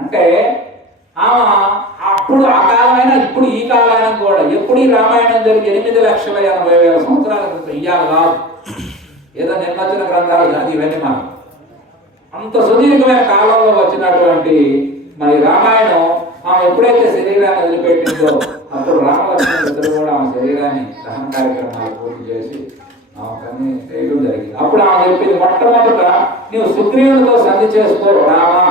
అంటే ఆమె అప్పుడు ఆ కాలమైనా ఇప్పుడు ఈ కాలమైనా కూడా ఎప్పుడు ఈ రామాయణం జరిగి 8,80,000 సంవత్సరాల క్రితం ఇయ్యాలి కాదు, ఏదో నిర్వచన గ్రంథాలు అది ఇవన్నీ మనం అంత సుదీర్ఘమైన కాలంలో వచ్చినటువంటి మరి రామాయణం ఆమె ఎప్పుడైతే శరీరాన్ని వదిలిపెట్టిందో అప్పుడు రామలక్ష్మణుడు ఇద్దరు కూడా ఆమె శరీరాన్ని దహన కార్యక్రమాలు పూర్తి చేసి ఆమె చేయడం జరిగింది. అప్పుడు ఆమె చెప్పింది, మొట్టమొదట నీవు సుగ్రీవునితో సంధి చేసుకో రామా,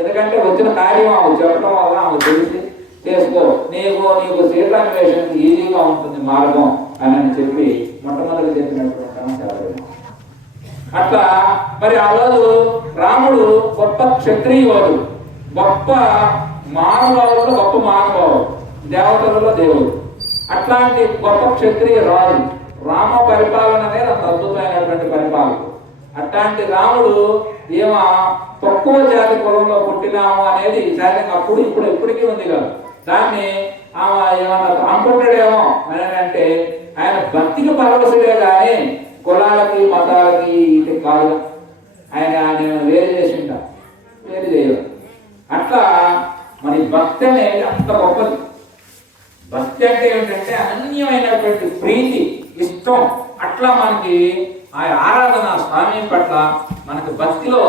ఎందుకంటే వచ్చిన కార్యం ఆమె చెప్పడం వల్ల ఆమె తెలిసి చేసుకో, నీకు సీతాన్వేషణకి ఈజీగా ఉంటుంది మార్గం అని చెప్పి మొట్టమొదటి చెప్పినటువంటి చెప్పలేదు. అట్లా మరి ఆ రోజు రాముడు గొప్ప క్షత్రియుడు, గొప్ప మానవులలో గొప్ప మానవుడు, దేవతలలో దేవుడు. అట్లాంటి గొప్ప క్షత్రియ రాజు, రామ పరిపాలన అనేది అంత అద్భుతమైనటువంటి పరిపాలన. అట్లాంటి రాముడు ఏమో తక్కువ జాతి కులంలో పుట్టినాము అనేది సహజంగా అప్పుడు ఇప్పుడు ఇప్పటికీ ఉంది కదా, దాన్ని ఆమె ఏమన్నా అనుకుంటాడేమో అని అంటే ఆయన భక్తికి పరవశుడే కానీ కులాలకి మతాలకి ఇది కాదు, ఆయన వేరు చేసిండ వేరు చేయడు. అట్లా మరి భక్తి అనేది అంత గొప్పది. భక్తి అంటే ఏంటంటే అనన్యమైనటువంటి ప్రీతి, ఇష్టం. అట్లా మనకి ఆ ఆరాధన స్వామి పట్ల మనకి భక్తిలో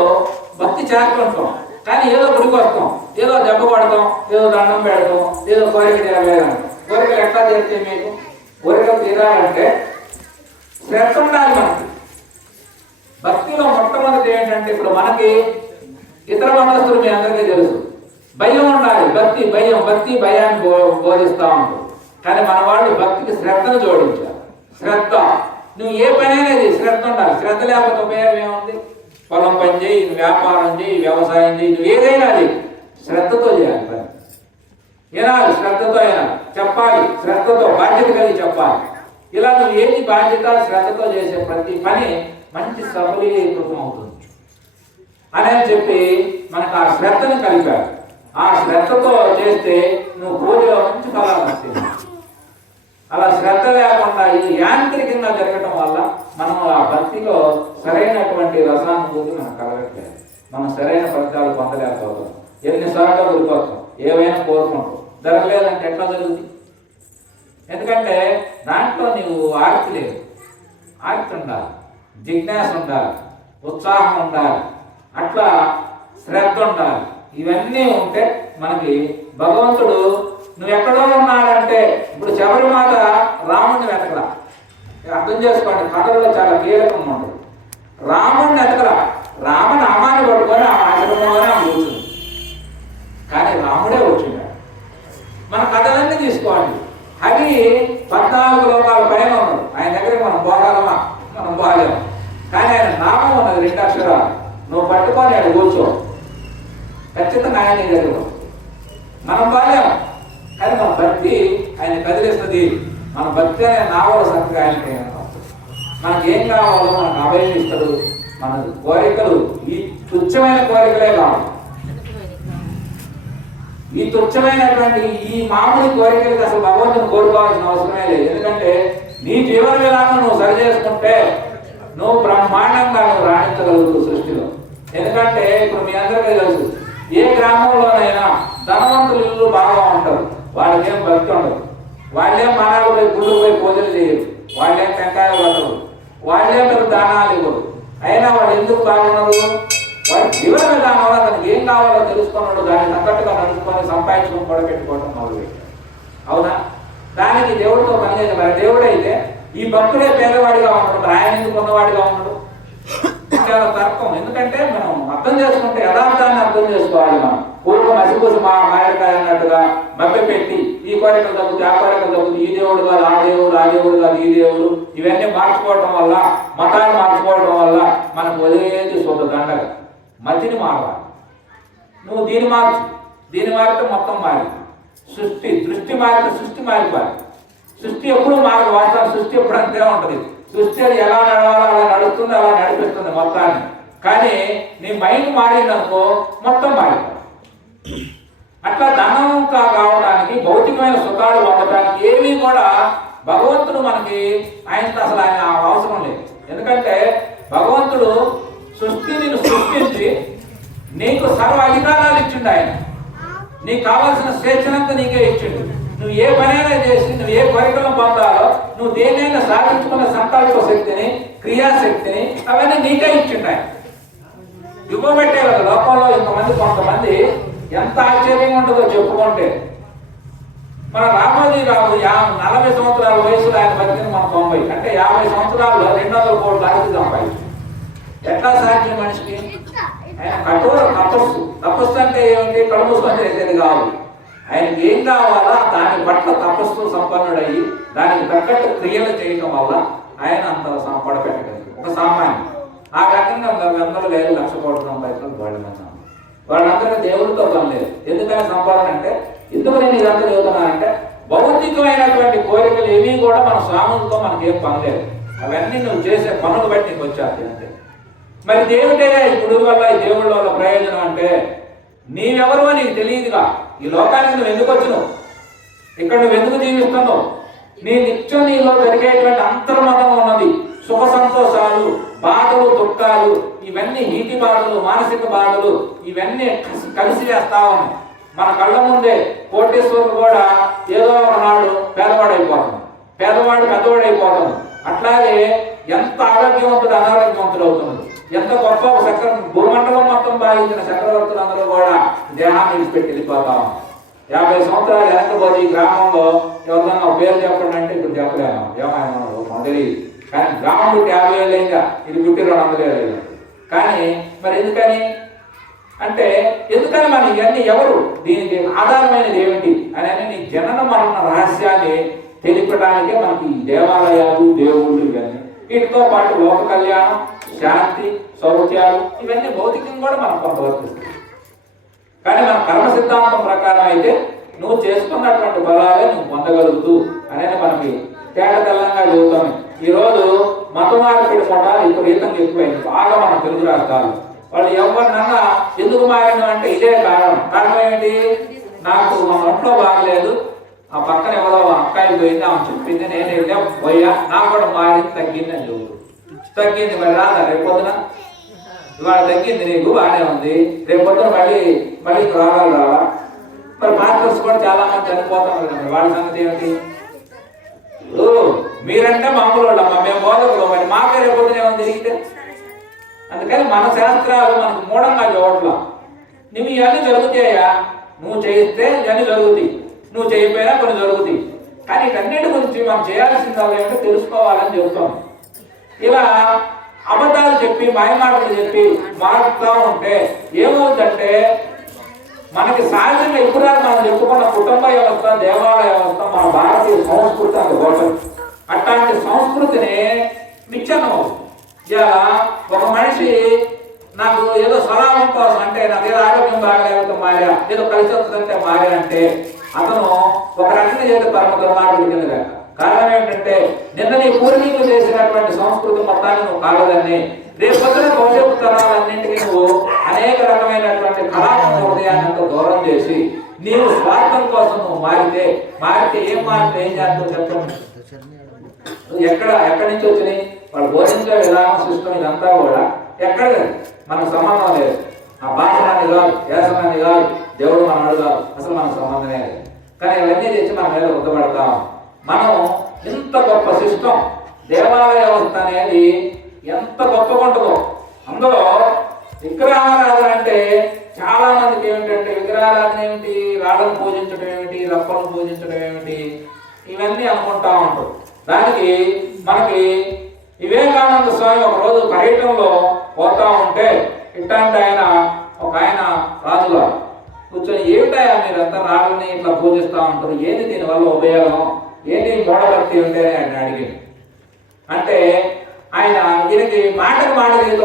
భక్తి చేరుకుంటాం. కానీ ఏదో గుడికి వస్తాం, ఏదో దెబ్బ పడతాం, ఏదో దండం పెడతాం, ఏదో కోరిక తీరలేదంటాం. కోరికలు ఎట్లా తీరితే మీకు? కోరికలు తీరాలంటే శ్రద్ధ ఉండాలి మనకి. భక్తిలో మొట్టమొదటి ఏంటంటే ఇప్పుడు మనకి ఇతర మతస్థులు మీ అందరికీ తెలుసు, భయం ఉండాలి. భక్తి భయాన్ని బోధిస్తూ ఉంటారు. కానీ మన వాళ్ళు భక్తికి శ్రద్ధను జోడించారు. శ్రద్ధ, నువ్వు ఏ పనైనా శ్రద్ధ ఉండాలి. శ్రద్ధ లేకపోతే ఉపయోగం ఏముంది? పొలం పని చేయి, వ్యాపారం చేయి, వ్యవసాయం చేయి, నువ్వు ఏదైనా అది శ్రద్ధతో చేయాలి. పని వినాలి, శ్రద్ధతో వినాలి, చెప్పాలి, శ్రద్ధతో బాధ్యత కలిగి చెప్పాలి. ఇలా నువ్వు ఏది బాధ్యత శ్రద్ధతో చేసే ప్రతి పని మంచి సఫలీకృతం అవుతుంది అని చెప్పి మనకు ఆ శ్రద్ధను కలిపారు. ఆ శ్రద్ధతో చేస్తే నువ్వు పూజలో మంచి ఫలాలు వస్తుంది. అలా శ్రద్ధ లేకుండా ఇది యాంత్రికంగా జరగటం వల్ల మనం ఆ భక్తిలో సరైనటువంటి రసానుభూతి మనకు కలగట్లేదు. మనం సరైన ఫలితాలు పొందలేకపోతాం. ఎన్నిసార్లు దొరికిపోతాం, ఏవైనా కోరుకుంటాం, జరగలేదంటే ఎట్లా జరుగుతుంది? ఎందుకంటే దాంట్లో నీవు ఆర్తి లేదు. ఆర్తి ఉండాలి, జిజ్ఞాస ఉండాలి, ఉత్సాహం ఉండాలి, అట్లా శ్రద్ధ ఉండాలి. ఇవన్నీ ఉంటే మనకి భగవంతుడు నువ్వు ఎక్కడో ఉన్నాడంటే, ఇప్పుడు శబరిమాత రాముడిని వెతకరా. అర్థం చేసుకోండి, కథలో చాలా కీలకంగా ఉంటుంది. రాముడిని వెతకరా, రామనామాన్ని పట్టుకొని ఆ ఆశ్రమంలోనే ఆమె కూర్చుంది. కానీ రాముడే వచ్చిండాడు. మన కథలన్నీ తీసుకోండి. అది 14 లోకాల పైన ఉన్నాడు. ఆయన దగ్గర మనం పోగలమా? మనం పోలేము. కానీ ఆయన నామం ఉన్నది 2 అక్షరాలు. నువ్వు పట్టుకొని ఆయన కూర్చో, ఖచ్చితంగా ఆయన దగ్గర మనం పోలేము. కానీ మన భక్తి ఆయన కదిలిస్తుంది. మన భక్తి అనే నావల చక్కగా ఆయనకి మనకి ఏం కావాలో మనకు అభయం ఇస్తాడు. మన కోరికలు ఈ తుచ్చమైన కోరికలే కావాలి. ఈ తుచ్చమైనటువంటి ఈ మామూలు కోరికలకి అసలు భగవంతుని కోరుకోవాల్సిన అవసరమే లేదు. ఎందుకంటే నీ జీవన విధానం నువ్వు సరి చేసుకుంటే నువ్వు బ్రహ్మాండంగా నువ్వు రాణించగలుగుతావు సృష్టిలో. ఎందుకంటే ఇప్పుడు మీ అందరికీ తెలుసు, ఏ గ్రామంలోనైనా ధనవంతులు ఇల్లు బాగా ఉంటారు, వాళ్ళకేం భక్తి ఉండదు. వాళ్ళేం మనాలు పోయి గుళ్ళు పోయి పూజలు చేయరు, వాళ్ళేం టెంకాయలు పడరు, వాళ్ళేం మీరు దానాలు ఇవ్వరు. అయినా వాళ్ళు ఎందుకు బాగున్నారు? వాడి జీవన విధానంలో అతనికి ఏం కావాలో తెలుసుకున్నాడు, దాన్ని తగ్గట్టుగా నడుచుకొని సంపాదించుకొని కూడబెట్టుకోవడం మొదలుపెట్టాడు. అవునా? దానికి దేవుడితో పని లేదు. మరి దేవుడైతే ఈ భక్తుడే పేదవాడిగా ఉన్నాడు, ఆయన ఎందుకు ఉన్నవాడిగా ఉన్నాడు? చాలా తర్కం. ఎందుకంటే మనం అర్థం చేసుకుంటే యథార్థాన్ని అర్థం చేసుకోవాలి. మనం పూర్వం మసిపూసి మాయకాయ అన్నట్టుగా మభ్య పెట్టి ఈ కోరికలు తగ్గుతుంది, ఆ కోరికలు తగ్గుతుంది, ఈ దేవుడు కాదు ఆ దేవుడు, ఆ దేవుడు కాదు ఈ దేవుడు, ఇవన్నీ మార్చుకోవటం వల్ల, మతాలు మార్చుకోవడం వల్ల మనకు వదిలేది శుద్ధ దండగ. మతిని మారాలి. నువ్వు దీన్ని మార్చు, దీన్ని మారితే మొత్తం మారి. దృష్టి మారితే సృష్టి మారిపోయి. సృష్టి ఎప్పుడు మారదు. వాస్తవం సృష్టి ఎప్పుడు అంతే ఉంటుంది. సృష్టి అది ఎలా నడవాలో అలా నడుస్తుంది, అలా నడిపిస్తుంది మొత్తాన్ని. కానీ నీ మైండ్ మారిందనుకో మొత్తం మారిపోతుంది. అట్లా ధనం కావడానికి, భౌతికమైన సుఖాలు పొందడానికి ఏమీ కూడా భగవంతుడు మనకి ఆయనతో అసలు ఆయన అవసరం లేదు. ఎందుకంటే భగవంతుడు సృష్టిని సృష్టించి నీకు సర్వ అధికారాలు ఇచ్చిండు ఆయన. నీకు కావాల్సిన స్వేచ్ఛనంతా నీకే ఇచ్చిండు. నువ్వు ఏ పనైనా చేసి నువ్వు ఏ కోరికలను పొందాలో, నువ్వు దేనైనా సాధించుకున్న సంకల్ప శక్తిని, క్రియాశక్తిని అవన్నీ నీకే ఇచ్చిండు ఆయన. ఇవ్వబట్టే కదా లోకంలో కొంతమంది ఎంత ఆశ్చర్యంగా ఉంటుందో చెప్పుకుంటే. మన రామోజీరావు 40 సంవత్సరాల వయసులో ఆయన బతికిన మన 90, అంటే 50 సంవత్సరాల్లో 200 కోట్ల ఆస్తి సంపాదించారు. ఎట్లా సాధ్యం మనిషికి? ఆయన కఠోర తపస్సు అంటే ఏమిటి? కడుమూసుకొని చేసేది కాదు. ఆయనకి ఏం కావాలా దాని పట్ల తపస్సు సంపన్నుడయ్యి దానికి తగ్గట్టు క్రియలు చేయటం వల్ల ఆయన అంత సంపడపెట్టగలిగారు. ఒక సామాన్యం ఆ రకంగా 100,000 లక్ష కోట్ల సంపాదించడం వాళ్ళందరికీ దేవుడితో పని లేదు. ఎందుకని సంపాదన అంటే, ఎందుకు నేను ఇదంతా చదువుతున్నానంటే, భౌతికమైనటువంటి కోరికలు ఏమీ కూడా మన స్వాములతో మనకేం పని లేదు. అవన్నీ నువ్వు చేసే పనులు బట్టి నీకు వచ్చాది అంతే. మరి దేవుడే ఈ గుడి వల్ల, ఈ దేవుళ్ళ వల్ల ప్రయోజనం అంటే, నీవెవరో నీకు తెలియదుగా. ఈ లోకానికి నువ్వు ఎందుకు వచ్చినావు, ఇక్కడ నువ్వు ఎందుకు జీవిస్తున్నావు, నీ నిత్యం నీలో జరిగేటువంటి అంతర్మతం ఉన్నది. సుఖ సంతోషాలు, బాధలు, దుఃఖాలు, ఇవన్నీ నీటి బాధలు, మానసిక బాధలు, ఇవన్నీ కలిసి వేస్తా ఉన్నాయి. మన కళ్ళ ముందే కోటేశ్వరుడు కూడా ఏదో ఒకనాడు పేదవాడైపోతాడు, పేదవాడు పెద్దవాడైపోతాడు. అట్లాగే ఎంత ఆరోగ్యవంతుడు అనారోగ్యవంతుడు అవుతుంది. ఎంత గొప్ప భూమండలం మొత్తం భావించిన చక్రవర్తులందరూ కూడా దేహాన్ని విడిచిపెట్టి వెళ్ళిపోతాం. 50 సంవత్సరాలు వెనకపోతే ఈ గ్రామంలో ఎవరికన్నా పేరు చెప్పండి అంటే ఇప్పుడు చెప్పలేము, ఏమైనా తెలియదు. కానీ గ్రామం పుట్టి 50 ఏళ్ళు ఇంకా, ఇది పుట్టి 200 ఏళ్ళు. కానీ మరి ఎందుకని అంటే, ఎందుకని మనం ఇవన్నీ ఎవరు, దీనికి ఆధారమైనది ఏమిటి అని నీ జనన మరణ రహస్యాన్ని తెలిపడానికే మనకి ఈ దేవాలయాలు, దేవుళ్ళు ఇవన్నీ. వీటితో పాటు లోక కళ్యాణం, శాంతి, సౌఖ్యాలు, ఇవన్నీ భౌతికంగా కూడా మనం కొంతవర్తిస్తాం. కానీ మన కర్మ సిద్ధాంతం ప్రకారం అయితే నువ్వు చేసుకున్నటువంటి బలాలే నువ్వు పొందగలుగుతూ అనేది మనకి తేటతెల్లంగా చెబుతాం. ఈరోజు మత మార్పిడి మఠాలు విపరీతంగా ఎక్కువైంది బాగా మన తెలుగు రాష్ట్రాలు. వాళ్ళు ఎవరినన్నా ఎందుకు మారిన అంటే ఇదే కారణం. కారణం ఏంటి? నాకు మన ఒంట్లో బాగలేదు, ఆ పక్కన ఎవరో అక్కాయి పోయింది, ఆమె చెప్పింది, నేను వెళ్ళా పోయా, నాకు కూడా మారింది, తగ్గింది అని చెబుతూ. తగ్గింది మరి రాదా రేపొద్దున? ఇవాళ తగ్గింది, నీకు బాగానే ఉంది, రేపొద్దున మళ్ళీ రావాలి రావా? మరి మాస్టర్స్ కూడా చాలా మంది చనిపోతాం కదా, వాళ్ళ సంగతి ఏమిటి? మీరంటే మామూలు వాళ్ళమ్మా, మేము బోధకులు, మరి మాకే రేపొద్దున ఏమో తిరిగితే. అందుకని మన శాస్త్రాలు మనకు మూఢంగా చూడట్లా. నువ్వు ఇవన్నీ జరుగుతాయా, నువ్వు చేయిస్తే ఇవన్నీ జరుగుతాయి, నువ్వు చేయకపోయినా కొన్ని జరుగుతాయి. కానీ వీటన్నిటి గురించి మనం చేయాల్సింది ఏమిటో తెలుసుకోవాలని చెబుతాం. ఇలా అబద్ధాలు చెప్పి మాయమాటలు చెప్పి మారుతూ ఉంటే ఏమవుతుందంటే, మనకి సహజంగా ఇప్పుడు మనం చెప్పుకున్న కుటుంబ వ్యవస్థ, దేవాలయ వ్యవస్థ, మన భారతీయ సంస్కృతి అంత గొప్పది. అట్లాంటి సంస్కృతిని విచ్ఛిన్నం అవుతుంది. ఇలా ఒక మనిషి నాకు ఏదో స్వలాభం కోసం అంటే, నాకు ఏదో ఆరోగ్యం బాగలేకపోతే మారా, ఏదో కలిసి వస్తుందంటే మారా అంటే అతను ఒక రకంగా చేసే పరమ దుర్మార్గుడి కింద లెక్క. కారణం ఏంటంటే, నిన్న నీ పూర్వీకులు చేసినటువంటి సంస్కృతి మొత్తాన్ని నువ్వు కాలదని, రేపొద్దున భవిష్యత్తు తరాలన్నింటికి నువ్వు అనేక రకమైనటువంటి కళాత్మక హృదయాన్ని దూరం చేసి నీవు స్వార్థం కోసం నువ్వు మారితే ఏం మారితే ఏం చేస్తావు చెప్పండి? ఎక్కడి నుంచి వచ్చినాయి? వాళ్ళు బోధించే విధానం, సిస్టమ్ ఇదంతా కూడా ఎక్కడ మనకు సంబంధం లేదు. ఆ భాషణాన్ని కాదు, వ్యాసనాన్ని కాదు, దేవుడు మనడు కాదు, అసలు మనకు సంబంధమే లేదు. కానీ ఇవన్నీ తెచ్చి మన మీద రుద్దపడతాం. మనం ఇంత గొప్ప సిస్టమ్, దేవాలయ వ్యవస్థ అనేది ఎంత గొప్పగా ఉంటుందో. అందులో విగ్రహారాధన అంటే చాలా మందికి ఏమిటంటే, విగ్రహారాధన ఏమిటి, రాళ్ళను పూజించడం ఏమిటి, రప్పలను పూజించడం ఏమిటి, ఇవన్నీ అనుకుంటా ఉంటారు. దానికి మనకి వివేకానంద స్వామి ఒకరోజు పర్యటనలో పోతా ఉంటే, ఇట్లాంటి ఒక ఆయన రాజుగారు కూర్చొని, ఏమిటాయా మీరంతా రాళ్ళని ఇట్లా పూజిస్తూ ఉంటారు, ఏది దీనివల్ల ఉపయోగం, ఏది మూఢభక్తి ఉంటే ఆయన అడిగి. అంటే ఆయన దీనికి మాటకు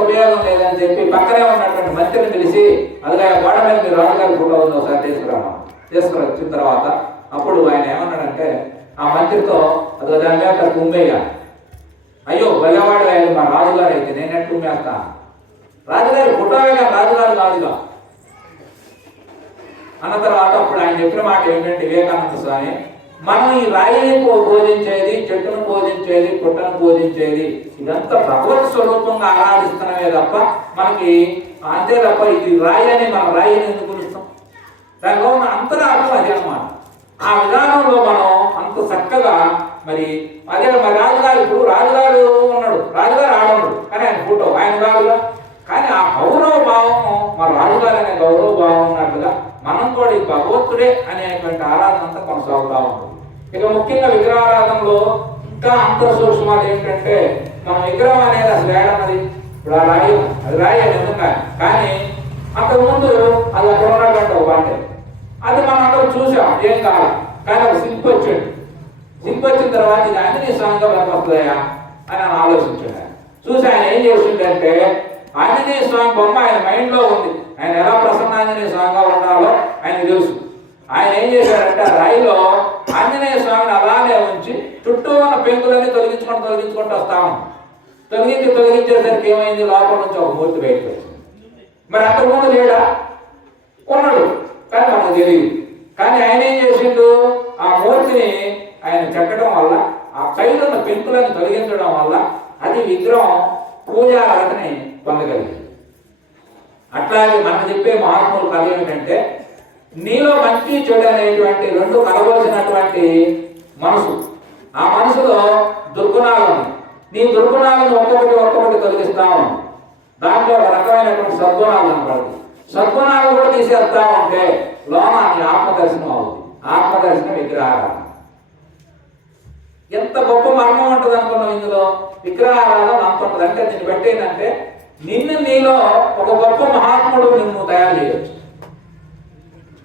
ఉపయోగం లేదని చెప్పి పక్కనే ఉన్నటువంటి మంత్రిని పిలిచి, అదిగా గోడ మీద మీరు రాజుగారి ఫోటో ఉంది, ఒకసారి తీసుకురొచ్చిన తర్వాత అప్పుడు ఆయన ఏమన్నాడంటే ఆ మంత్రితో, అదిగో దాని మీద కుమ్మేయ, అయ్యో బలవాడు ఆయన మా రాజుగారు అయితే నేను ఎట్టు కుమ్మేస్తా, రాజుగారి ఫోటోగా రాజుగారు కాదుగా అన్న తర్వాత అప్పుడు ఆయన చెప్పిన మాట ఏంటంటే, వివేకానంద స్వామి, మనం ఈ రాయిని పూజించేది, చెట్టును పూజించేది, పుట్టను పూజించేది, ఇదంతా భగవత్ స్వరూపంగా ఆరాధిస్తున్నామే తప్ప మనకి అంతే తప్ప ఇది రాయి అని మనం రాయిని ఎందుకు పిలుస్తాం? దానిలో ఉన్న ఆ విధానంలో మనం అంత చక్కగా మరి అదే మరి రాజుగారు ఇప్పుడు రాజుగారు ఉన్నాడు, రాజుగారు ఆడన్నాడు కానీ ఆయన ఫోటో ఆయన కాదుగా. కానీ ఆ గౌరవ భావం మరి రాజుగారు అనే గౌరవ భావం ఉన్నట్లుగా మనం కూడా ఈ భగవంతుడే అనేటువంటి ఆరాధన అంతా కొనసాగుతూ ఉంటుంది. ఇక ముఖ్యంగా విగ్రహారాధనలో ఇంకా అంతర్ సూక్ష్మాలు ఏంటంటే మనం విగ్రహం అనేది అసలు ఏడన్నది ఇప్పుడు ఆ రాయి అది రాయి నిజంగా, కానీ అంతకుముందు అది అక్కడ ఉన్నటువంటి ఒక బంటే అది మనం అందరూ చూసాం ఏం కాదు. కానీ ఒక శిల్పి వచ్చాడు, శిల్పి వచ్చిన తర్వాత ఇది ఆంజనేయ స్వామిగా పనికొస్తుందయా అని ఆయన ఆలోచించాడు. చూసి ఆయన ఏం చేసిండంటే ఆంజనేయ స్వామి బొమ్మ ఆయన మైండ్లో ఉంది, ఆయన ఎలా ప్రసన్న ఆంజనేయ స్వామిగా ఉండాలో ఆయన తెలుసు. ఆయన ఏం చేశాడంటే ఆ రాయిలో ఆంజనేయ స్వామిని అలానే ఉంచి చుట్టూ ఉన్న పెంకులన్నీ తొలగించుకుంటూ వస్తాము. తొలగించేసరికి ఏమైంది, లోపల నుంచి ఒక మూర్తి బయటకు వచ్చింది. మరి అంతకుముందు లేడా, కొన్నాడు కానీ మనకు తెలియదు. కానీ ఆయన ఏం చేసిండు, ఆ మూర్తిని ఆయన చెక్కడం వల్ల ఆ కైలో ఉన్న పెంకులను తొలగించడం వల్ల అది విగ్రహం పూజారాధని పొందగలిగింది. అట్లాగే మనకు చెప్పే మహాత్ములు కథ ఏమిటంటే నీలో మంచి చెడు అనేటువంటి రెండు కలవలసినటువంటి మనసు, ఆ మనసులో దుర్గుణాలను నీ దుర్గుణాలను ఒక్కొక్కటి తొలగిస్తాము. దాంట్లో ఒక రకమైనటువంటి సద్గుణాలు కనపడదు. సద్గుణాలు కూడా తీసేస్తా ఉంటే లోన నీ ఆత్మదర్శనం అవుతుంది. ఆత్మదర్శనం విగ్రహారాధన. ఎంత గొప్ప మర్మం ఉంటుంది అనుకున్నాం ఇందులో. విగ్రహారాధన అంత ఉంటుంది. అంటే దీన్ని బట్టి ఏంటంటే నీలో ఒక గొప్ప మహాత్ముడు నిన్ను తయారు చేయవచ్చు.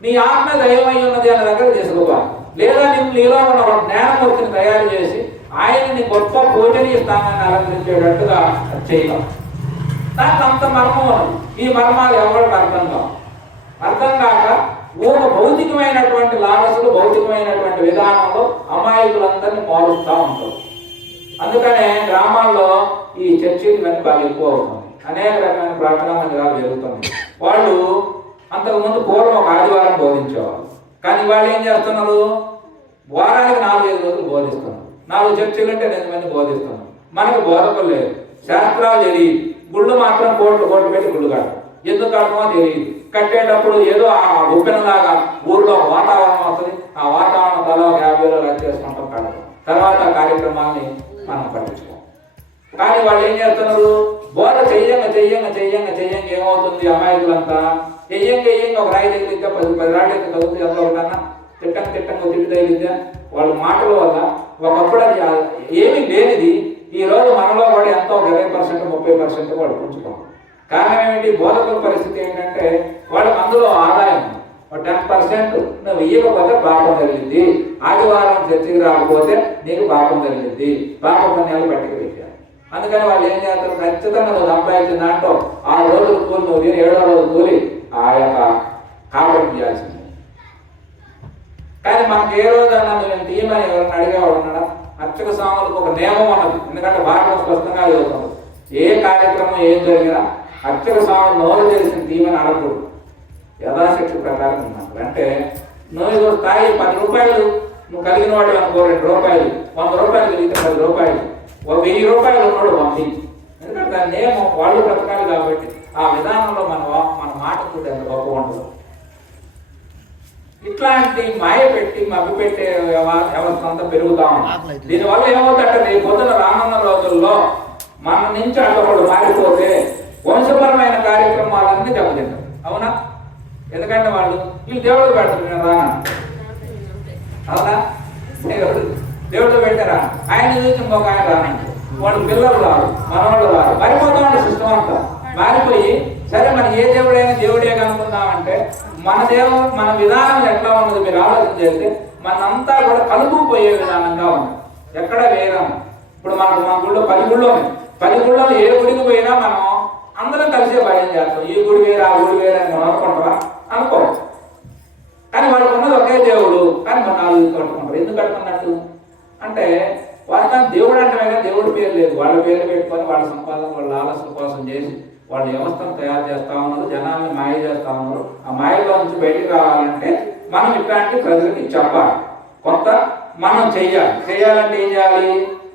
నీ ఆత్మ దైవమై ఉన్నది అనే దగ్గర చేసుకోవాలి. లేదా నీలో ఉన్న ఒక జ్ఞానమూర్తిని తయారు చేసి ఆయన్ని గొప్ప పూజనీయ స్థానాన్ని అలంకరించేటట్టుగా చేయడం. దానికి అంత మర్మం ఉన్నది. ఈ మర్మాలు ఎవరికి అర్థం కాక భౌతికమైనటువంటి లాలసులు భౌతికమైనటువంటి విధానంలో అమాయకులందరినీ మారుస్తూ ఉంటారు. అందుకనే గ్రామాల్లో ఈ చర్చిలు ఇవన్నీ బాగా ఎక్కువ అవుతుంది. అనేక రకమైన ప్రార్థనా మందిరాలు జరుగుతుంది. వాళ్ళు అంతకుముందు పూర్వం ఒక ఆదివారం బోధించేవాళ్ళు, కానీ వాళ్ళు ఏం చేస్తున్నారు, వారానికి 4-5 రోజులు బోధిస్తున్నారు. 4 చర్చిలు అంటే 8 మంది బోధిస్తున్నారు. మనకు బోధకులు లేదు, శాస్త్రాలు తెలియదు. గుళ్ళు మాత్రం కోట్లు పెట్టి గుళ్ళు కట్టడం. ఎందుకు కట్టమో తెలియదు. కట్టేటప్పుడు ఏదో ఆ ఉప్పెనలాగా ఊర్లో వాతావరణం వస్తుంది. ఆ వాతావరణం తల 50 రోజులు చేసుకుంటాం కట్టడం. తర్వాత కార్యక్రమాన్ని మనం పట్టించుకోం. కానీ వాళ్ళు ఏం చేస్తున్నారు, బోధ చెయ్యంగా ఏమవుతుంది, అమాయకులంతా చెయ్యంగా ఒక రాయి తగిలిద్దా 10 రాళ్ళు తగ్గుతుంది. అందులో ఒకటన్నా తిట్టంగా తిట్టు తగిలిద్దా. వాళ్ళ మాటల వల్ల ఒకప్పుడు అది ఏమీ లేనిది ఈ రోజు మనలో కూడా ఎంతో 20%, 30% వాళ్ళు పుంజుకోం. కారణం ఏమిటి, బోధకుల పరిస్థితి ఏంటంటే వాళ్ళకి అందులో ఆదాయం 10% నువ్వు ఇయ్యకపోతే పాపం జరిగింది, ఆదివారం చర్చికి రాకపోతే నీకు పాపం జరిగింది, పాప పుణ్యాలు పట్టుకు పెట్టారు. అందుకని వాళ్ళు ఏం చేస్తారు, ఖచ్చితంగా నువ్వు సంపాదించిన దాంట్లో 6 రోజులు కూలి నువ్వు 7వ రోజు కూలి ఆ యొక్క కాబట్టి చేయాల్సింది. కానీ మనకు ఏ రోజన్నా నువ్వు తీయమని ఎవరైనా అడిగేవాడు ఉన్నాడా? అర్చక స్వాములకు ఒక నియమం అన్నది. ఎందుకంటే భారతం స్పష్టంగా చదువుతుంది, ఏ కార్యక్రమం ఏం జరిగినా అర్చక స్వాములు నోరు తెలిసిన తీయమని అడగకూడదు. యథాశక్తి ప్రకారం ఉన్నారు. అంటే నువ్వు స్థాయి 10 రూపాయలు నువ్వు కలిగిన వాడు అనుకో, 2 రూపాయలు, 100 రూపాయలు కలిగితే 10 రూపాయలు, 1000 రూపాయలు ఉన్నాడు పంపించి. ఎందుకంటే దాని నియమం వాళ్ళు బ్రతకాలి కాబట్టి ఆ విధానంలో మన మాట కూడా ఎంత గొప్ప ఉండదు. ఇట్లాంటి మాయ పెట్టి మభ్య పెట్టే వ్యవస్థ అంతా పెరుగుతా ఉంది. దీనివల్ల ఏమవుతుందంటే రేపు పొద్దున రానున్న రోజుల్లో మన నుంచి అక్కడ మారిపోతే వంశపరమైన కార్యక్రమాలన్నీ దెబ్బతింటారు. అవునా? ఎందుకంటే వీళ్ళు దేవుడు పెడతారు రా, అవునా? దేవుడు పెట్టారా, ఆయన చూసి ఇంకొక ఆయన రానండి, వాళ్ళు పిల్లలు రారు, మనవాళ్ళు రారు, మరిపోతా ఉండే సిస్టమ్ అంతా మారిపోయి. సరే మన ఏ దేవుడైనా దేవుడే కనుక్కుందామంటే మన విధానం ఎట్లా ఉన్నది మీరు ఆలోచన చేస్తే మనంతా కూడా కలుపుకుపోయే విధానంగా ఉంది. ఎక్కడ వేరం. ఇప్పుడు మన గుళ్ళో 10 గుళ్ళు ఉన్నాయి. 10 గుళ్ళలో ఏ గుడికి పోయినా మనం అందరం కలిసే భయం చేస్తాం. ఈ గుడి వేరు ఆ గుడి వేరు అని మనం అనుకుంటారా? అనుకో. కానీ వాళ్ళకు ఉన్నది ఒకే దేవుడు, కానీ మన 4 కట్టుకుంటారు. ఎందుకు కట్టుకున్నట్టు అంటే వాస్తవానికి దేవుడు అంటే దేవుడి పేరు లేదు, వాళ్ళ పేర్లు పెట్టుకొని వాళ్ళ సంపాదన వాళ్ళ ఆలస్యం కోసం చేసి వాళ్ళ వ్యవస్థను తయారు చేస్తా ఉన్నారు, జనాన్ని మాయ చేస్తా ఉన్నారు. ఆ మాయలో నుంచి బయటికి రావాలంటే మనం ఇట్లాంటి ప్రజలకి చెప్పాలి. కొంత మనం చేయాలంటే ఏం చేయాలి,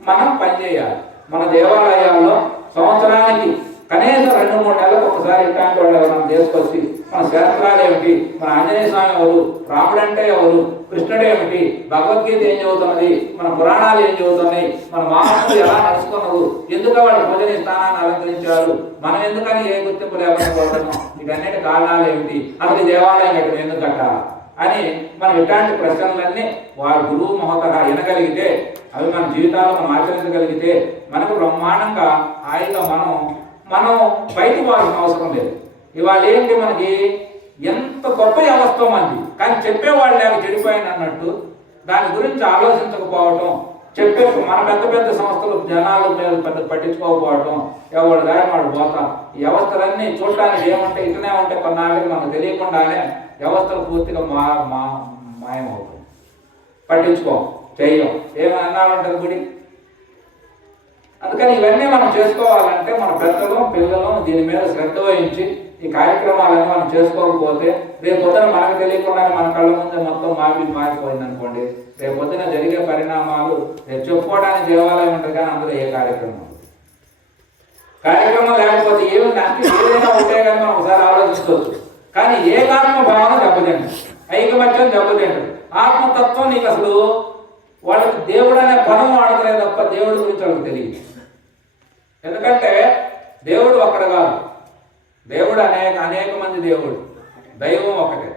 మనం పని చేయాలి. మన దేవాలయాల్లో సంవత్సరానికి కనీసం 2-3 నెలలకు ఒకసారి ఇట్లాంటి వాళ్ళు ఎవరైనా తీసుకొచ్చి మన శాస్త్రాలు ఏమిటి, మన ఆంజనేయ స్వామి ఎవరు, రాముడు అంటే ఎవరు, కృష్ణుడు ఏమిటి, భగవద్గీత ఏం చదువుతున్నది, మన పురాణాలు ఏం చదువుతున్నాయి, మన మహాత్ములు ఎలా నడుచుకున్నారు, ఎందుకు వాళ్ళు భోజన స్థానాన్ని అలంకరించారు, మనం ఎందుకని ఏ గుర్తింపు లేకపోతున్నాం, వీటన్నిటి కారణాలు ఏమిటి, అసలు దేవాలయం ఎక్కడ ఎందుకు కట్టాలి అని మనం ఇట్లాంటి ప్రశ్నలన్నీ వారు గురువు మహోతగా వినగలిగితే, అవి మన జీవితాల్లో మనం ఆచరించగలిగితే మనకు బ్రహ్మాండంగా హాయిగా మనం బయట పోవాల్సిన అవసరం లేదు. ఇవాళ ఏంటి మనకి ఎంత గొప్ప అవస్థ మంది, కానీ చెప్పేవాళ్ళు లేక చెడిపోయింది అన్నట్టు దాని గురించి ఆలోచించకపోవటం, చెప్పే మన పెద్ద పెద్ద సంస్థలు జనాల మీద పెద్ద పట్టించుకోకపోవటం, ఎవరు దాని వాడు పోతాం. ఈ వ్యవస్థలన్నీ చూడటానికి ఏముంటాయి, ఇట్లనే ఉంటాయి, కొన్నాళ్ళకి మనకు తెలియకుండానే వ్యవస్థలు పూర్తిగా మాయమవుతాయి. పట్టించుకోం, చెయ్యం, ఏమన్నామంటారు గుడి. అందుకని ఇవన్నీ మనం చేసుకోవాలంటే మన పెద్దలు పిల్లలు దీని మీద శ్రద్ధ వహించి ఈ కార్యక్రమాలన్నీ మనం చేసుకోకపోతే రేపు పొద్దున మనకు తెలియకుండానే మన కళ్ళ ముందే మొత్తం మారిపోయింది అనుకోండి, రేపు పొద్దున జరిగే పరిణామాలు రేపు చెప్పుకోవడానికి దేవాలయం ఉంటుంది కానీ అందులో ఏ కార్యక్రమం లేకపోతే ఏదైనా ఉంటే కానీ మనం ఒకసారి ఆలోచించవచ్చు. కానీ ఏకాత్మ భావన దెబ్బతింటు, ఐకమత్యం దెబ్బతింటు, ఆత్మతత్వం నీకు అసలు వాళ్ళకి దేవుడు అనే పదం వాడతలే తప్ప దేవుడి గురించి వాళ్ళకి తెలియదు. ఎందుకంటే దేవుడు ఒక్కడ కాదు, దేవుడు అనేక మంది దేవుడు, దైవం ఒకటే.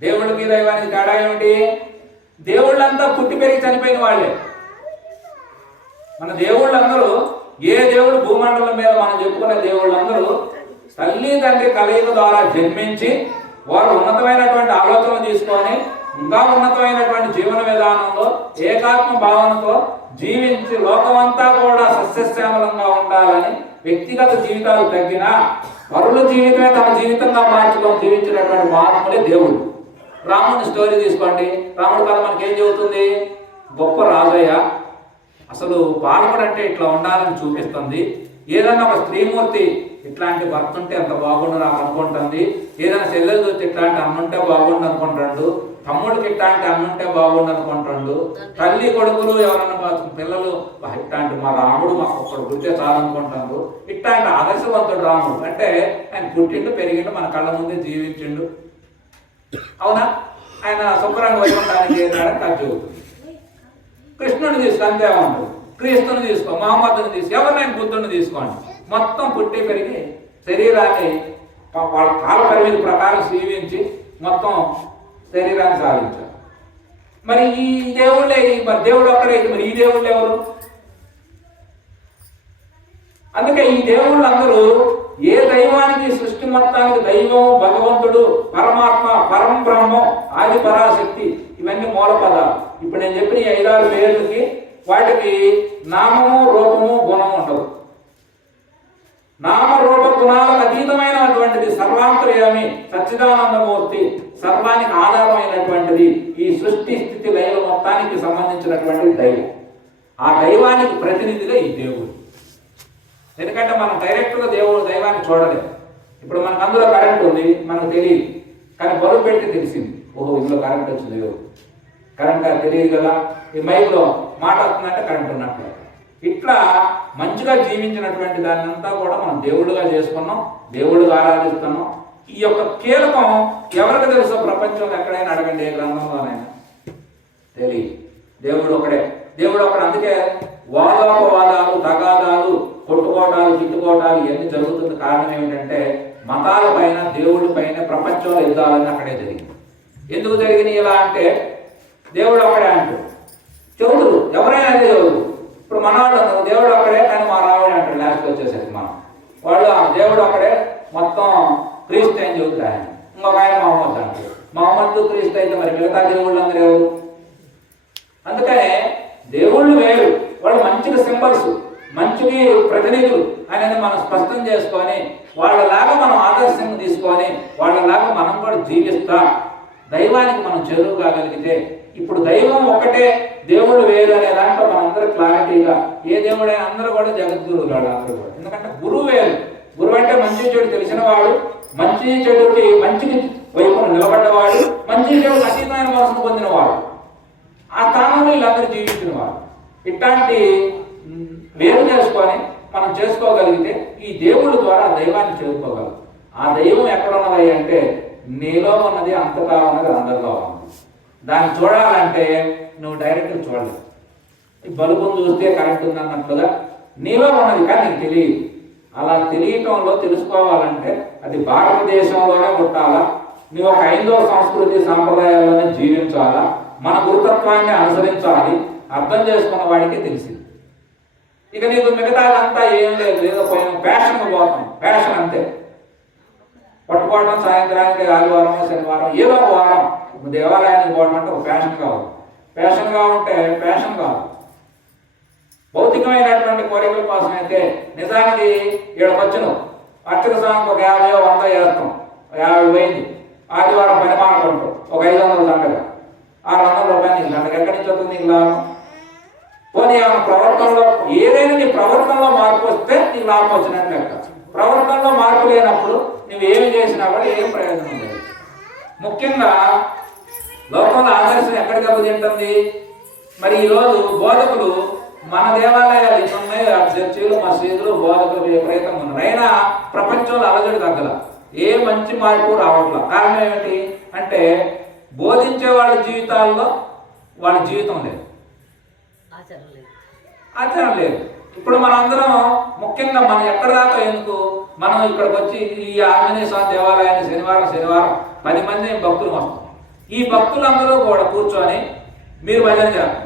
దేవుడికి దైవానికి తేడా ఏమిటి? దేవుళ్ళంతా పుట్టి పెరిగి చనిపోయిన వాళ్ళే. మన దేవుళ్ళందరూ ఏ దేవుడు భూమండలం మీద మనం చెప్పుకునే దేవుళ్ళందరూ తల్లి తండ్రి కలయిక ద్వారా జన్మించి వారు ఉన్నతమైనటువంటి ఆలోచనలు తీసుకొని ఇంకా ఉన్నతమైనటువంటి జీవన విధానంలో ఏకాత్మ భావనతో జీవించి లోకమంతా కూడా సస్యశ్యామలంగా ఉండాలని వ్యక్తిగత జీవితాలు తగ్గినా పరుల జీవితమే తమ జీవితంగా మార్చుకొని జీవించినటువంటి మహాత్ముడే దేవుడు. రాముని స్టోరీ తీసుకోండి. రాముడి కథ మనకి ఏం చెబుతుంది? గొప్ప రాజయ్య, అసలు పాలకుడు అంటే ఇట్లా ఉండాలని చూపిస్తుంది. ఏదన్నా ఒక స్త్రీమూర్తి ఇట్లాంటి భర్త ఉంటే ఎంత బాగుండు నాకు అనుకుంటుంది, ఏదైనా చెల్లెలు చూస్తే ఇట్లాంటి అన్నుంటే బాగుండు అనుకుంటాడు, తమ్ముడికి ఇట్లాంటి అన్నుంటే బాగుండు అనుకుంటాడు, తల్లి కొడుకులు ఎవరన్నా పిల్లలు ఇట్లాంటి మా రాముడు మాకు ఒక్కడు పుట్టే చాలనుకుంటాడు. ఇట్లాంటి ఆదర్శవంతుడు రాముడు అంటే ఆయన పుట్టిండు పెరిగిండు మన కళ్ళ ముందే జీవించిండు, అవునా? ఆయన శుభ్రంగా వైకుంఠానికి చేశాడని నాకు చెబుతుంది. కృష్ణుని తీసుకో అంతే ఉంటుంది, క్రీస్తుని తీసుకో, మహమ్మద్ని తీసుకో, ఎవరినైనా బుద్ధుని తీసుకోండి, మొత్తం పుట్టి పెరిగి శరీరాన్ని వాళ్ళ కాల పరిమితి ప్రకారం జీవించి మొత్తం శరీరాన్ని సాధించారు. మరి ఈ దేవుళ్ళే, మరి దేవుడు ఒక్కడే, మరి ఈ దేవుళ్ళు ఎవరు? అందుకే ఈ దేవుళ్ళందరూ ఏ దైవానికి సృష్టి మొత్తానికి దైవం, భగవంతుడు, పరమాత్మ, పరం బ్రహ్మం, ఆది పరాశక్తి ఇవన్నీ మూల పదాలు. ఇప్పుడు నేను చెప్పిన ఈ 5-6 పేర్లకి వాటికి నామము, రూపము, గుణము ఉండదు. నామరూప గుణాలకు అతీతమైనటువంటిది సర్వాంతర్యామి సచ్చిదానందమూర్తి, సర్వానికి ఆధారమైనటువంటిది, ఈ సృష్టి స్థితి లయల మొత్తానికి సంబంధించినటువంటి దైవం. ఆ దైవానికి ప్రతినిధిగా ఈ దేవుడు. ఎందుకంటే మనం డైరెక్ట్గా దైవాన్ని చూడలేదు. ఇప్పుడు మనకు అందులో కరెంట్ ఉంది, మనకు తెలియదు, కానీ బరువు పెట్టి తెలిసింది, ఓహో ఇందులో కరెంట్ వచ్చింది. దేవుడు కరెంట్ తెలియదు కదా, ఈ మైక్లో మాట వస్తుందంటే కరెంట్ ఉన్నట్లు. ఇట్లా మంచిగా జీవించినటువంటి దాన్ని అంతా కూడా మనం దేవుళ్ళుగా చేసుకున్నాం, దేవుళ్ళుగా ఆరాధిస్తున్నాం. ఈ యొక్క కీలకం ఎవరికి తెలుసో ప్రపంచంలో ఎక్కడైనా అడగండి, ఏ గ్రంథంలోనైనా తెలియదు. దేవుడు ఒకడే, దేవుడు ఒకడు. అందుకే వాదోపవాదాలు, తగాదాలు, కొట్టుకోవటాలు, తిట్టుకోవటాలు ఇవన్నీ జరుగుతున్న కారణం ఏమిటంటే మతాల పైన, దేవుడి పైన ప్రపంచంలో యుద్ధాలన్నీ అక్కడే జరిగింది. ఎందుకు జరిగినాయి ఇలా అంటే దేవుడు ఒకడే అంటారు, చెవుడు ఎవరైనా అదే చెవుడు. ఇప్పుడు మనవాళ్ళు దేవుడు ఒక్కడే కానీ మా రావుడు అంటారు. లాస్ట్కి వచ్చేసరికి వాళ్ళు దేవుడు ఒక్కడే మొత్తం క్రీస్తు అని చెబుతారు. ఆయన ఇంకొక ఆయన మహమ్మద్ అంటారు. మహమ్మద్ క్రీస్తు అయితే మరి మిగతా దేవుళ్ళు అందరూ ఎవరు? అందుకనే దేవుళ్ళు వేరు, వాళ్ళు మంచిగా సింబల్స్, మంచికి ప్రతినిధులు అనేది మనం స్పష్టం చేసుకొని వాళ్ళలాగా మనం ఆదర్శంగా తీసుకొని వాళ్ళలాగా మనం కూడా జీవిస్తా దైవానికి మనం చేరువు కాగలిగితే, ఇప్పుడు దైవం ఒకటే, దేవుడు వేరు అనే దాంట్లో మనందరూ క్లారిటీగా, ఏ దేవుడైనా అందరూ కూడా జగద్గురువులు అందరూ కూడా. ఎందుకంటే గురువు వేరు. గురువు అంటే మంచి చెడు తెలిసిన వాడు, మంచి చెడుకి మంచికి వైపున నిలబడ్డవాడు, మంచి చెడు అతీతమైన మనసును పొందినవాడు, ఆ స్థానంలో వీళ్ళందరూ జీవించిన వాడు. ఇట్లాంటి వేరు చేసుకొని మనం చేసుకోగలిగితే ఈ దేవుళ్ళ ద్వారా దైవాన్ని చేరుకోగలం. ఆ దైవం ఎక్కడ ఉన్నది అంటే నీలో ఉన్నది అంతగా ఉన్నది అందరిలో ఉంది. దాన్ని చూడాలంటే నువ్వు డైరెక్ట్గా చూడలేవు. ఈ బల్బును చూస్తే కరెంట్ ఉంది అన్నట్లుగా నీలో ఉన్నది కానీ నీకు తెలియదు. అలా తెలియటంలో తెలుసుకోవాలంటే అది భారతదేశంలోనే పుట్టాలా, నువ్వు ఒక హైందవ సంస్కృతి సాంప్రదాయాల్లోనే జీవించాలా, మన గురుతత్వాన్ని అనుసరించాలి. అర్థం చేసుకున్న వాడికి తెలిసింది. ఇక నీకు మిగతాదంతా ఏం లేదు, ఏదో పోయిన ఫ్యాషన్కి పోతాం, ఫ్యాషన్ అంతే. పట్టుకోవడం సాయంత్రానికి ఆదివారం శనివారం ఏదో ఒక వారం దేవాలయానికి పోవడం అంటే ఒక ఫ్యాషన్ కావాలి. ఫ్యాషన్గా ఉంటే ఫ్యాషన్ కాదు. భౌతికమైనటువంటి కోరికల కోసం అయితే నిజానికి ఇక్కడికి వచ్చినావు అర్చక స్వామికి ఒక 50 100 చేస్తాం, 50 పోయింది. ఆదివారం పని మానుకుంటాం ఒక 500 దండగా, 600 రూపాయలు నీకు దండగా ఎక్కడి నుంచి వస్తుంది నీకు లాభం? పోనీ ప్రవర్తనలో ఏదైనా నీ ప్రవర్తనలో మార్పు వస్తే నీకు లాభం వచ్చినట్టు లెక్క. ప్రవర్తనలో మార్పు లేనప్పుడు నువ్వు ఏమి చేసినా కూడా ఏం ప్రయోజనం లేదు. ముఖ్యంగా లోకంలో ఆదర్శం ఎక్కడ దెబ్బతింటుంది? మరి ఈరోజు బోధకులు మన దేవాలయాలు ఉన్నాయి, చర్చలు మసీదులు బోధకులు విపరీతంగా ఉన్నారు. అయినా ప్రపంచంలో అలజడి తగ్గల, ఏ మంచి మార్పు రావట్లేదు. కారణం ఏమిటి అంటే బోధించే వాళ్ళ జీవితాల్లో వాళ్ళ జీవితం లేదు, ఆచరణ లేదు. ఇప్పుడు మనందరం ముఖ్యంగా మనం ఎక్కడ దాకా ఎందుకు మనం ఇక్కడికి వచ్చి ఈ ఆంజనేయ స్వామి దేవాలయాన్ని శనివారం 10 మంది భక్తులు వస్తాం. ఈ భక్తులందరూ కూడా కూర్చొని మీరు భజన చేయాలి.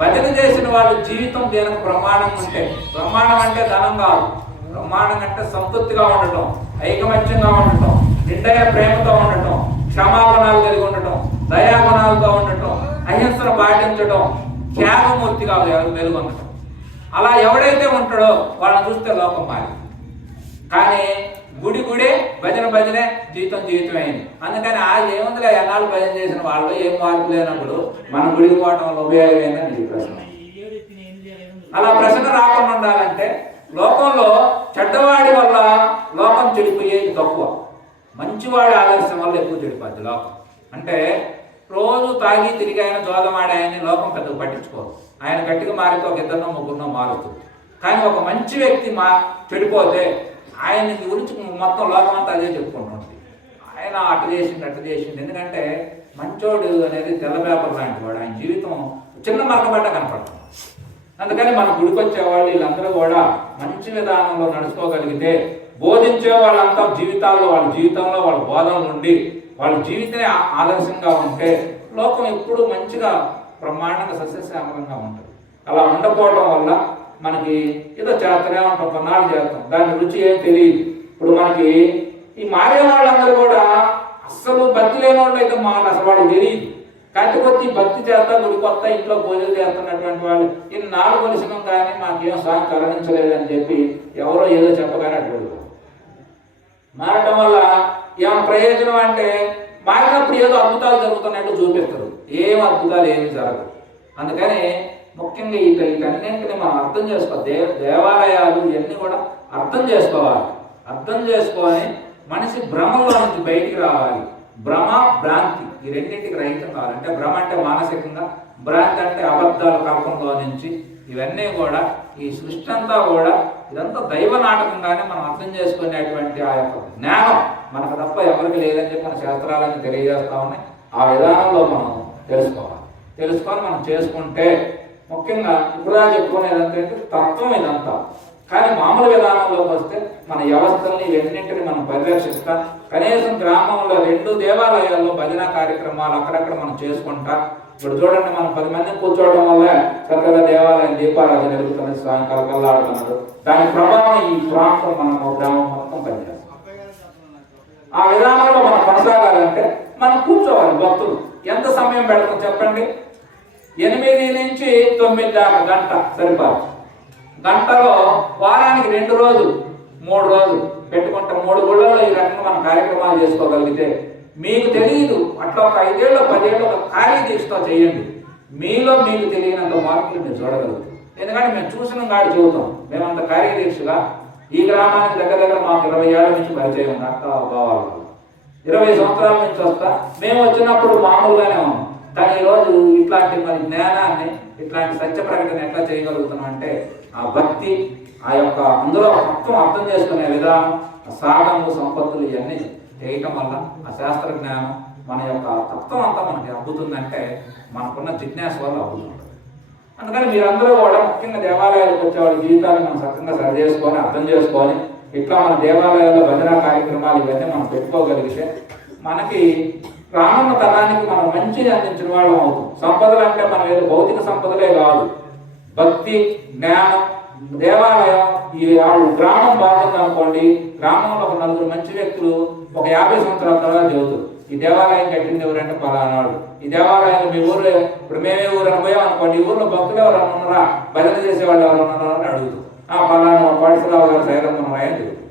భజన చేసిన వాళ్ళ జీవితం దేనికి ప్రమాణం ఉంటే, ప్రమాణం అంటే ధనం కాదు, ప్రమాణం అంటే సంతృప్తిగా ఉండటం, ఐకమత్యంగా ఉండటం, నిండైన ప్రేమతో ఉండటం, క్షమాగుణాలు కలిగి ఉండటం, దయాగుణాలతో ఉండటం, అహింసను పాటించడం, త్యాగమూర్తిగా వెలుగొందటం. అలా ఎవడైతే ఉంటాడో వాళ్ళని చూస్తే లోకం మారి. కానీ గుడే భజనే జీవితం అయింది. అందుకని ఏముందిలే ఎన్నాళ్ళు భజన చేసిన వాళ్ళు ఏం మార్పు లేనప్పుడు మన గుడికి పోవటం ఉపయోగమైందని ఇది ప్రశ్న. అలా ప్రశ్న రాకుండా ఉండాలంటే లోకంలో చెడ్డవాడి వల్ల లోకం చెడిపోయేది తక్కువ, మంచివాడి ఆదర్శం వల్ల ఎక్కువ చెడిపోద్ది లోకం. అంటే రోజు తాగి తిరిగి ఆయన జోదమాడి ఆయన్ని లోకం పెద్దగా పట్టించుకోదు. ఆయన గట్టిగా మారితే ఒక 2 3 మారుతుంది. కానీ ఒక మంచి వ్యక్తి చెడిపోతే ఆయన గురించి మొత్తం లోకం అంతా అదే చెప్పుకుంటుంది. ఆయన అటు చేసిండు. ఎందుకంటే మంచోడు అనేది తెల్ల పేపర్ లాంటి వాడు, ఆయన జీవితం చిన్న మరకబడ్డ కనపడుతుంది. అందుకని మన గుడికి వచ్చేవాళ్ళు వీళ్ళందరూ కూడా మంచి విధానంలో నడుచుకోగలిగితే, బోధించే వాళ్ళంతా వాళ్ళ జీవితంలో వాళ్ళ బోధనలు ఉండి వాళ్ళ జీవితమే ఆదర్శంగా ఉంటే లోకం ఎప్పుడు మంచిగా బ్రహ్మాండంగా సస్యశ్యామలంగా ఉంటుంది. అలా ఉండకపోవడం వల్ల మనకి ఏదో చేస్తూనే ఉంటాం, కొన్నాళ్ళు చేస్తాం, దాని రుచి ఏం తెలియదు. ఇప్పుడు మనకి ఈ మారే వాళ్ళందరూ కూడా అస్సలు భక్తి లేని వాళ్ళు అయితే అసలు వాళ్ళకి తెలియదు. కాకపోతే ఈ భక్తి చేస్తా గుడి కొత్త ఇంట్లో పూజలు చేస్తున్నటువంటి వాళ్ళు ఇన్నాళ్ళు కొలిసినాం కానీ మాకేం స్వామి కరుణించలేదని చెప్పి ఎవరో ఏదో చెప్పగానే అటువంటి మారటం వల్ల ఏమైనా ప్రయోజనం అంటే మారినప్పుడు ఏదో అద్భుతాలు జరుగుతున్నట్టు చూపిస్తారు. ఏం అద్భుతాలు ఏమి జరగదు. అందుకని ముఖ్యంగా వీటన్నింటినీ మనం అర్థం చేసుకోవాలి. దేవాలయాలు ఇవన్నీ కూడా అర్థం చేసుకోవాలి. అర్థం చేసుకొని మనిషి భ్రమలో నుంచి బయటికి రావాలి. భ్రమ భ్రాంతి ఈ రెండింటికి రహితం కావాలంటే, భ్రమ అంటే మానసికంగా, భ్రాంతి అంటే అబద్ధాల కల్పంలో నుంచి, ఇవన్నీ కూడా ఈ సృష్టి అంతా కూడా ఇదంతా దైవ నాటకంగానే మనం అర్థం చేసుకునేటువంటి ఆ యొక్క జ్ఞానం మనకు తప్ప ఎవరికి లేదని చెప్పి మన శాస్త్రాలన్నీ తెలియజేస్తా ఉన్నాయి. ఆ విధానంలో మనం తెలుసుకొని మనం చేసుకుంటే, ముఖ్యంగా ఇప్పుడు చెప్పుకునేది ఏంటంటే తత్వం ఇదంతా. కానీ మామూలు విధానంలోకి వస్తే మన వ్యవస్థల్ని ఇవన్నింటిని మనం పరిరక్షిస్తాం. కనీసం గ్రామంలో 2 దేవాలయాల్లో భజన కార్యక్రమాలు అక్కడక్కడ మనం చేసుకుంటా. ఇప్పుడు చూడండి, మనం 10 మందిని కూర్చోవడం వల్ల చక్కగా దేవాలయం దీపారాధన జరుగుతుంది, సాయంకాలం కల్లాడుతున్నారు. దాని ప్రభావం ఈ ప్రాంతం మన గ్రామం మొత్తం పనిచేస్తాం. ఆ విధానంలో మనం కొనసాగాలంటే మనం కూర్చోవాలి. భక్తులు ఎంత సమయం పెడతాం చెప్పండి? 8 నుంచి 9 దాకా గంట సరిపోదు. గంటలో వారానికి 2 రోజులు 3 రోజులు పెట్టుకుంటే 3 గుళ్ళలో ఈ రకంగా మనం కార్యక్రమాలు చేసుకోగలిగితే, మీకు తెలియదు అట్లా ఒక 5 ఏళ్ళు 10 ఏళ్ళు ఒక కార్యదీక్షతో చేయండి. మీలో మీకు తెలియనంత మార్పులు మీరు చూడగలుగుతారు. ఎందుకంటే మేము చూసిన కాడి చెబుతాం. మేమంత కార్యదీక్షగా ఈ గ్రామానికి దగ్గర మాకు 20 ఏళ్ళ నుంచి పరిచయం ఉంది. అక్క భావాలు 20 సంవత్సరాల నుంచి వస్తా. మేము వచ్చినప్పుడు మామూలుగానే ఉన్నాం. కానీ ఈరోజు ఇట్లాంటి మరి జ్ఞానాన్ని, ఇట్లాంటి సత్య ప్రకటన ఎట్లా చేయగలుగుతున్నాం అంటే ఆ భక్తి, ఆ యొక్క అందులో మొత్తం అర్థం చేసుకునే విధానం, సాధనలు, సంపత్తులు ఇవన్నీ చేయటం వల్ల ఆ శాస్త్ర జ్ఞానం మన యొక్క తత్వం అంతా మనకి అబ్బుతుందంటే మనకున్న జిజ్ఞాస వల్ల అబ్బుతుంది. అందుకని మీరందరూ కూడా ముఖ్యంగా దేవాలయాలకు వచ్చే వాళ్ళ జీవితాన్ని మనం చక్కగా సరి చేసుకొని అర్థం చేసుకొని ఇట్లా మన దేవాలయాల్లో భజన కార్యక్రమాలు ఇవన్నీ మనం పెట్టుకోగలిగితే మనకి రానున్న తరానికి మనం మంచిగా అందించిన వాళ్ళం అవుతాం. సంపదలు అంటే మనం ఏదో భౌతిక సంపదలే కాదు, భక్తి, జ్ఞానం, దేవాలయం. ఈ గ్రామం బాగుందనుకోండి, గ్రామంలో ఒక నలుగురు మంచి వ్యక్తులు ఒక 50 సంవత్సరాల తర్వాత చెబుతారు ఈ దేవాలయం కట్టింది ఎవరంటే పలానాడు. ఈ దేవాలయం మీ ఊరు ఇప్పుడు మేమే ఊరు పోయాం అనుకోండి, ఈ ఊర్లో భక్తులు ఎవరు ఉన్నారా, భజన చేసేవాళ్ళు ఎవరు ఉన్నారా అని అడుగుతాం. పలానా పాఠశాల గారు సైరం ఉన్నాయని చెబుతారు.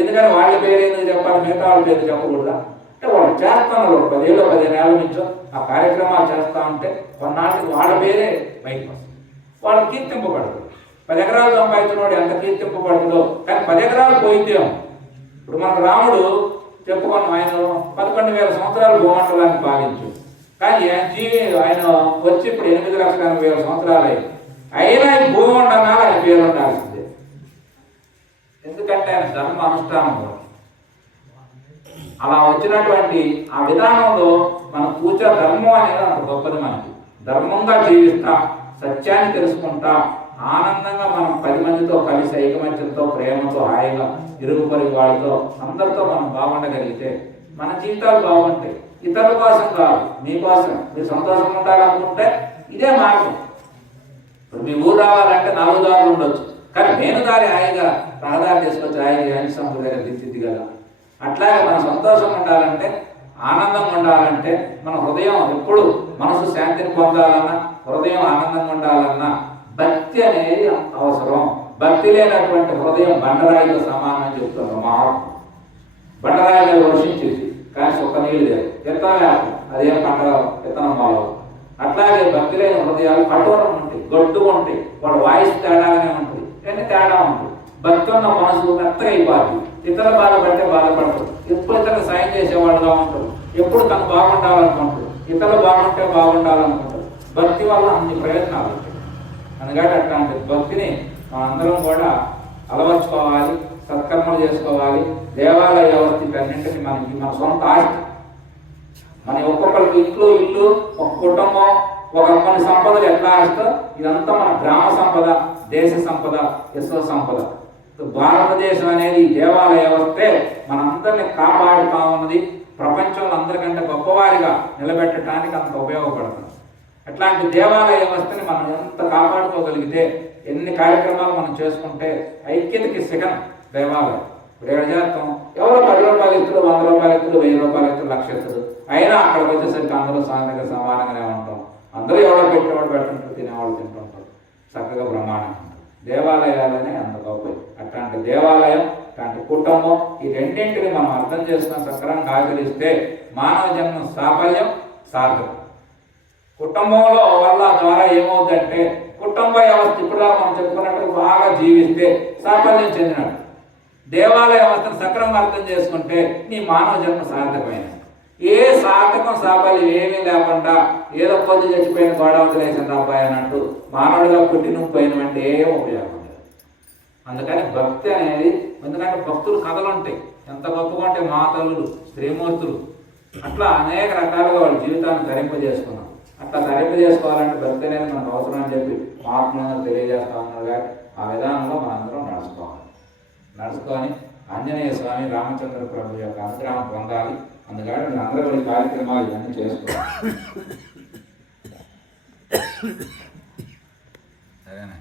ఎందుకని వాళ్ళ పేరు ఎందుకు చెప్పాలి, మిగతా వాళ్ళ పేరు చెప్పకూడదా అంటే వాళ్ళు చేస్తున్నారు 10 ఏళ్ళు 15 ఏళ్ళ నుంచో ఆ కార్యక్రమాలు చేస్తూ ఉంటే కొన్నాటికి వాళ్ళ పేరే బయటకు వస్తుంది, వాళ్ళు కీర్తింపబడదు. 10 ఎకరాలు సంపాదించినవాడు ఎంత కీర్తింపబడుతుందో, కానీ 10 ఎకరాలు పోయితేమో ఇప్పుడు మనకు రాముడు చెప్పుకున్నాం, ఆయన 11,000 సంవత్సరాలు భూమండలాన్ని పాలించు, కానీ ఆయన వచ్చి ఇప్పుడు 8,80,000 సంవత్సరాలు అయ్యి అయినా ఈ భూమండలాలు ఆయన పేరు ఉండాల్సిందే. ఎందుకంటే ఆయన ధర్మ అనుష్ఠానం అలా వచ్చినటువంటి ఆ విధానంలో మనం కూర్చో ధర్మం అనేది అంత గొప్పది. మనకి ధర్మంగా జీవిస్తా, సత్యాన్ని తెలుసుకుంటా, ఆనందంగా మనం 10 మందితో కలిసి ఐకమత్యంతో ప్రేమతో హాయిగా ఇరుగు పొరుగు వాళ్ళతో అందరితో మనం బాగుండగలిగితే మన జీవితాలు బాగుంటాయి. ఇతరుల కోసం కాదు, మీకోసం. మీరు సంతోషంగా ఉండాలనుకుంటే ఇదే మార్గం. ఇప్పుడు మీ ఊరు రావాలంటే 4 దారులు ఉండొచ్చు, కానీ నేను దారి హాయిగా రహదారి తీసుకొచ్చి హాయిగా సముద్రం దగ్గర దించిద్ది కదా. అట్లాగే మనం సంతోషంగా ఉండాలంటే, ఆనందంగా ఉండాలంటే, మన హృదయం ఎప్పుడు మనసు శాంతిని పొందాలన్నా, హృదయం ఆనందంగా ఉండాలన్నా భక్తి అనేది అవసరం. భక్తి లేనటువంటి హృదయం బండరాయితో సమానం అని చెప్తున్నారు మహాత్ముడు. బండరాయిగా వర్షించేసి కానీ ఒక్క నీళ్ళు లేదు, విత్తనం అదేం పంట విత్తనం బాగవు. అట్లాగే భక్తి లేని హృదయాలు కఠోరం ఉంటాయి, గొడ్డుగా ఉంటాయి, వాడు వాయిస్ తేడాగానే ఉంటుంది, ఇవన్నీ తేడా ఉంటుంది. భక్తి ఉన్న మనసు మెత్తగా అయిపోతుంది, ఇతరుల బాధపడితే బాధపడతారు, ఎప్పుడు ఇతరులకు సాయం చేసేవాళ్ళుగా ఉంటారు, ఎప్పుడు తను బాగుండాలనుకుంటారు, ఇతరులు బాగుంటే బాగుండాలనుకుంటారు. భక్తి వల్ల అన్ని ప్రయత్నాలు ఉంటాయి. అందుకని అట్లాంటి భక్తిని మనందరం కూడా అలవర్చుకోవాలి, సత్కర్మలు చేసుకోవాలి. దేవాలయ వ్యవస్థ అన్నింటినీ మనకి మన సొంత ఆస్తి. మన ఒక్కొక్కరికి ఇల్లు ఒక కుటుంబం ఒక కొన్ని సంపదలు ఎట్లా ఆస్తో ఇదంతా మన గ్రామ సంపద, దేశ సంపద, విశ్వ సంపద. భారతదేశం అనేది దేవాలయ వ్యవస్థే మనందరినీ కాపాడుతా ఉన్నది. ప్రపంచంలో అందరికంటే గొప్పవారిగా నిలబెట్టడానికి అంత ఉపయోగపడుతుంది. అట్లాంటి దేవాలయ వ్యవస్థని మనం ఎంత కాపాడుకోగలిగితే, ఎన్ని కార్యక్రమాలు మనం చేసుకుంటే ఐక్యతకి శిఖరం దేవాలయం. ఇప్పుడు 7 చేస్తాం, ఎవరో 10 రూపాయలు ఎత్తులు, 100 రూపాయలు ఎత్తులు, 1000 రూపాయలు ఎత్తులు, 1,00,000 ఎత్తులు అయినా అక్కడికి వచ్చేసరికి అందరూ సమానంగానే ఉంటాం. అందరూ ఎవరో పెట్టేవాడు పెడుతుంటారు, తినేవాళ్ళు తింటుంటారు, చక్కగా బ్రహ్మాండంగా ఉంటారు. దేవాలయాలనే అంత గొప్ప. అట్లాంటి దేవాలయం, అట్లాంటి కుటుంబం, ఈ రెండింటిని మనం అర్థం చేసుకుని సక్రమంగా ఆచరిస్తే మానవ జన్మ సాఫల్యం సార్థకం. కుటుంబంలో వల్ల ద్వారా ఏమవుతుందంటే కుటుంబ వ్యవస్థ ఇప్పుడు మనం చెప్పుకున్నట్టు బాగా జీవిస్తే సాఫల్యం చెందినట్టు. దేవాలయ వ్యవస్థను సక్రమంగా అర్థం చేసుకుంటే నీ మానవ జన్మ సార్థకమైన. ఏ సార్థకం సాఫల్యం ఏమీ లేకుండా ఏదో కొద్ది చచ్చిపోయిన గోడవతలేసిన అబ్బాయి అన్నట్టు మానవుడిగా పుట్టి నువ్వు పోయినవంటే ఏం ఉపయోగం లేదు. అందుకని భక్తి అనేది, ఎందుకంటే భక్తులు కథలు ఉంటాయి, ఎంత గొప్పగా ఉంటాయి, మాతలు, స్త్రీమూర్తులు, అట్లా అనేక రకాలుగా వాళ్ళ జీవితాన్ని ధరింపజేసుకున్నాం. అట్లా ధరింపజేసుకోవాలంటే భక్తి అనేది మనకు అవసరం అని చెప్పి మహాత్ములందరూ తెలియజేస్తా ఉన్నారు. కానీ ఆ విధానంలో మనందరం నడుచుకొని ఆంజనేయ స్వామి రామచంద్ర ప్రభు యొక్క అనుగ్రహం పొందాలి. అందుకని మీరు అందరూ ఈ కార్యక్రమాలు ఇవన్నీ చేసుకోవాలి. సరేనా?